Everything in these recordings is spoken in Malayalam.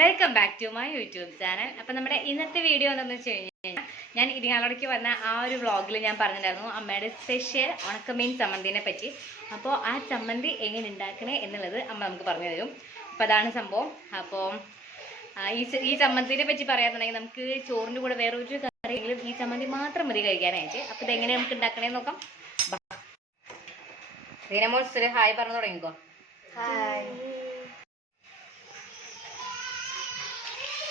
Welcome back to my YouTube channel. അപ്പം നമ്മുടെ ഇന്നത്തെ വീഡിയോ എന്താണെന്ന് വെച്ച് കഴിഞ്ഞാൽ, ഞാൻ ഇരിങ്ങാലക്കുടയ്ക്ക് വന്ന ആ ഒരു വ്ളോഗിൽ ഞാൻ പറഞ്ഞിട്ടുണ്ടായിരുന്നു അമ്മയുടെ സ്പെഷ്യൽ ഉണക്കമീൻ ചമ്മന്തിനെ പറ്റി. അപ്പോൾ ആ ചമ്മന്തി എങ്ങനെ ഉണ്ടാക്കണേ എന്നുള്ളത് അമ്മ നമുക്ക് പറഞ്ഞു തരും. അപ്പോൾ അതാണ് സംഭവം. അപ്പോൾ ഈ ചമ്മന്തിനെ പറ്റി പറയാന്നുണ്ടെങ്കിൽ നമുക്ക് ചോറിൻ്റെ കൂടെ വേറെ ഒരു കറിയെങ്കിലും ഈ ചമ്മന്തി മാത്രം മതി കഴിക്കാനായിട്ട്. അപ്പോൾ ഇതെങ്ങനെ നമുക്ക് ഉണ്ടാക്കണേന്ന് നോക്കാം. റീനമോൾ ഹായ് പറഞ്ഞു തുടങ്ങിക്കോ. ഹായ്.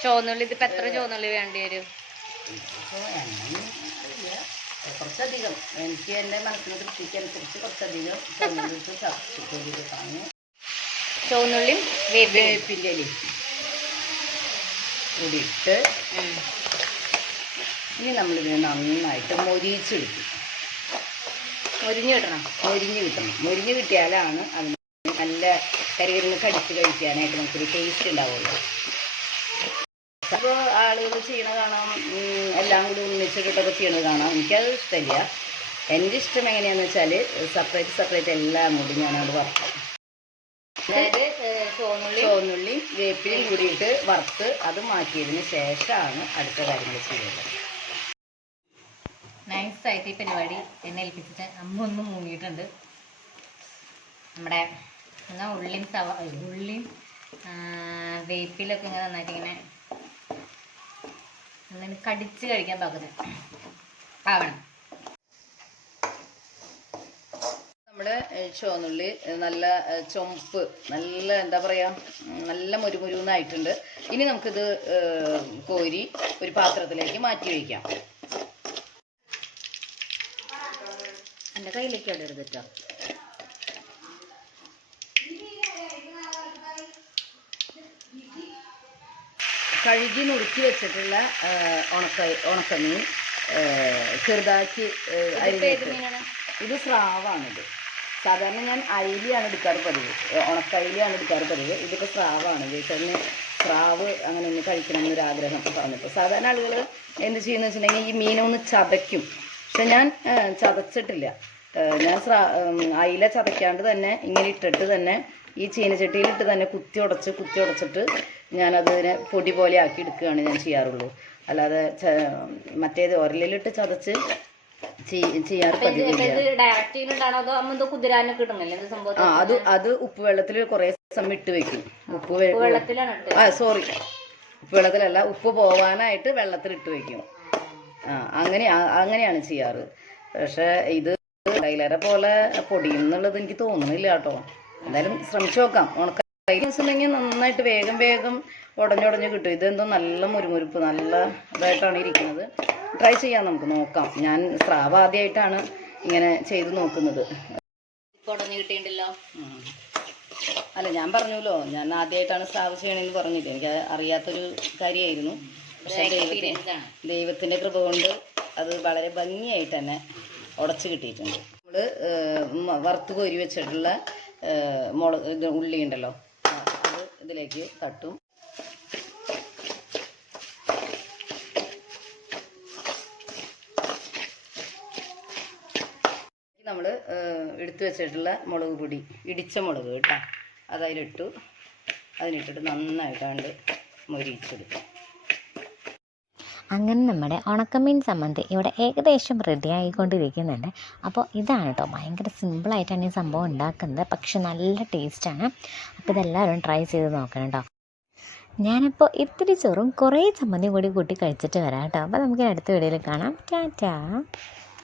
ചുവന്നുള്ളി ഇതിപ്പോൾ എത്ര ചുവന്നുള്ളി വേണ്ടി വരും? കുറച്ചധികം, എനിക്ക് എൻ്റെ മനസ്സിന് തൃപ്തിക്ക് അനുസരിച്ച് കുറച്ചധികം ചുവന്നുള്ളിയും വേപ്പിൻ്റെ ഇലയും കൂടിയിട്ട് ഇനി നമ്മളിത് നന്നായിട്ട് മൊരിച്ചെടുക്കും. മൊരിഞ്ഞ് കിട്ടിയാലാണ് അതിന് നല്ല കരികരിന്ന് കടിച്ച് കഴിക്കാനായിട്ട് നമുക്കൊരു ടേസ്റ്റ് ഉണ്ടാവുള്ളൂ. അപ്പോൾ ആളുകൾ ചെയ്യണത് കാണാം, എല്ലാം കൂടി ഒന്നിച്ചിട്ടൊക്കെ ചെയ്യണത് കാണാം. എനിക്കത് ഇഷ്ടമില്ല. എൻ്റെ ഇഷ്ടം എങ്ങനെയാണെന്ന് വെച്ചാൽ സെപ്പറേറ്റ് എല്ലാം കൂടി ഞാനത് വറുക്കും. അതായത് ചുവന്നുള്ളി വേപ്പിലും കൂടിയിട്ട് വറുത്ത് അത് മാറ്റിയതിന് ശേഷമാണ് അടുത്ത കാര്യങ്ങൾ ചെയ്യുന്നത്. നൈസായിട്ട് ഈ പരിപാടി എന്നെ ഏൽപ്പിച്ചിട്ട് അമ്മ ഒന്ന് മൂങ്ങിയിട്ടുണ്ട്. നമ്മുടെ ഉള്ളിയും വേപ്പിലൊക്കെ ഇങ്ങനെ നന്നായിട്ട് ഇങ്ങനെ കടിച്ച് കഴിക്കാൻ പാകത്തിന് ആവണം. നമ്മുടെ ചുവന്നുള്ളി നല്ല ചുമപ്പ്, നല്ല എന്താ പറയുക, നല്ല മുരുമുരുന്നായിട്ടുണ്ട്. ഇനി നമുക്കിത് കോരി ഒരു പാത്രത്തിലേക്ക് മാറ്റി വയ്ക്കാം. എൻ്റെ കയ്യിലേക്ക് ഇടരുത് കേട്ടോ. കഴുകി നുറുക്കി വെച്ചിട്ടുള്ള ഉണക്കമീൻ ചെറുതാക്കി ഇത് സ്രാവാണിത്. സാധാരണ ഞാൻ അയിലയാണ് എടുക്കാറ് പതിവ്, ഉണക്കയിലാണ് എടുക്കാറ് പതിവ്. ഇതിപ്പോൾ സ്രാവാണ്. വീട്ടിന് സ്രാവ് അങ്ങനെ ഒന്ന് കഴിക്കണം എന്നൊരാഗ്രഹം പറഞ്ഞപ്പോൾ സാധാരണ ആളുകൾ എന്ത് ചെയ്യുന്നത് വെച്ചിട്ടുണ്ടെങ്കിൽ ഈ മീനൊന്ന് ചതയ്ക്കും. പക്ഷെ ഞാൻ ചതച്ചിട്ടില്ല. ഞാൻ അയില ചതയ്ക്കാണ്ട് തന്നെ ഇങ്ങനെ ഇട്ടിട്ട് തന്നെ ഈ ചീനച്ചട്ടിയിലിട്ട് തന്നെ കുത്തി ഉടച്ചിട്ട് ഞാനതിനെ പൊടി പോലെ ആക്കി എടുക്കുകയാണ് ഞാൻ ചെയ്യാറുള്ളൂ. അല്ലാതെ മറ്റേത് ഉരലിലിട്ട് ചതച്ച് ചെയ്യാറ് പതിവില്ല. അത് ഉപ്പ് വെള്ളത്തിൽ കുറേ സമയം ഇട്ട് വെക്കും. ഉപ്പ് വെള്ളത്തിലല്ല, ഉപ്പ് പോവാനായിട്ട് വെള്ളത്തിൽ ഇട്ട് വെക്കും. അങ്ങനെയാണ് ചെയ്യാറ്. പക്ഷെ ഇത് കൈലേറെ പോലെ പൊടിയുന്നുള്ളത് എനിക്ക് തോന്നുന്നില്ല കേട്ടോ. എന്തായാലും ശ്രമിച്ചു നോക്കാം. ഉണക്കണ്ടെങ്കിൽ നന്നായിട്ട് വേഗം ഉടഞ്ഞുടഞ്ഞ് കിട്ടും. ഇതെന്തോ നല്ല മുരുമുരുപ്പ്, നല്ല ഇതായിട്ടാണ് ഇരിക്കുന്നത്. ട്രൈ ചെയ്യാം, നമുക്ക് നോക്കാം. ഞാൻ സ്രാവ് ആദ്യമായിട്ടാണ് ഇങ്ങനെ ചെയ്ത് നോക്കുന്നത്. ഉടഞ്ഞു കിട്ടിയിട്ടുണ്ടല്ലോ. അല്ല, ഞാൻ പറഞ്ഞല്ലോ, ഞാൻ ആദ്യമായിട്ടാണ് സ്രാവ് ചെയ്യണമെന്ന് പറഞ്ഞില്ല. എനിക്ക് അറിയാത്തൊരു കാര്യമായിരുന്നു. പക്ഷേ ദൈവത്തിൻ്റെ കൃപ കൊണ്ട് അത് വളരെ ഭംഗിയായിട്ട് തന്നെ ഉടച്ച് കിട്ടിയിട്ടുണ്ട്. നമ്മൾ വറുത്ത് കോരി വെച്ചിട്ടുള്ള ഉള്ളി ഉണ്ടല്ലോ, അത് ഇതിലേക്ക് തട്ടും. നമ്മൾ എടുത്തു വെച്ചിട്ടുള്ള മുളക് പൊടി, ഇടിച്ച മുളക് കേട്ടോ, അതിലിട്ടു. അതിനിട്ടിട്ട് നന്നായിട്ടാണ്ട് മൊരിച്ചെടുക്കും. അങ്ങനെ നമ്മുടെ ഉണക്കമീൻ ചമ്മന്തി ഇവിടെ ഏകദേശം റെഡി ആയിക്കൊണ്ടിരിക്കുന്നുണ്ട്. അപ്പോൾ ഇതാണ് കേട്ടോ, ഭയങ്കര സിമ്പിളായിട്ടാണ് ഈ സംഭവം ഉണ്ടാക്കുന്നത്, പക്ഷെ നല്ല ടേസ്റ്റാണ്. അപ്പോൾ ഇതെല്ലാവരും ട്രൈ ചെയ്ത് നോക്കണം കേട്ടോ. ഞാനിപ്പോൾ ഇത്തിരി ചോറും കുറേ ചമ്മന്തി കൂടി കൂട്ടി കഴിച്ചിട്ട് വരാം കേട്ടോ. അപ്പോൾ നമുക്ക് അടുത്ത വീഡിയോയിൽ കാണാം. ടാറ്റാ.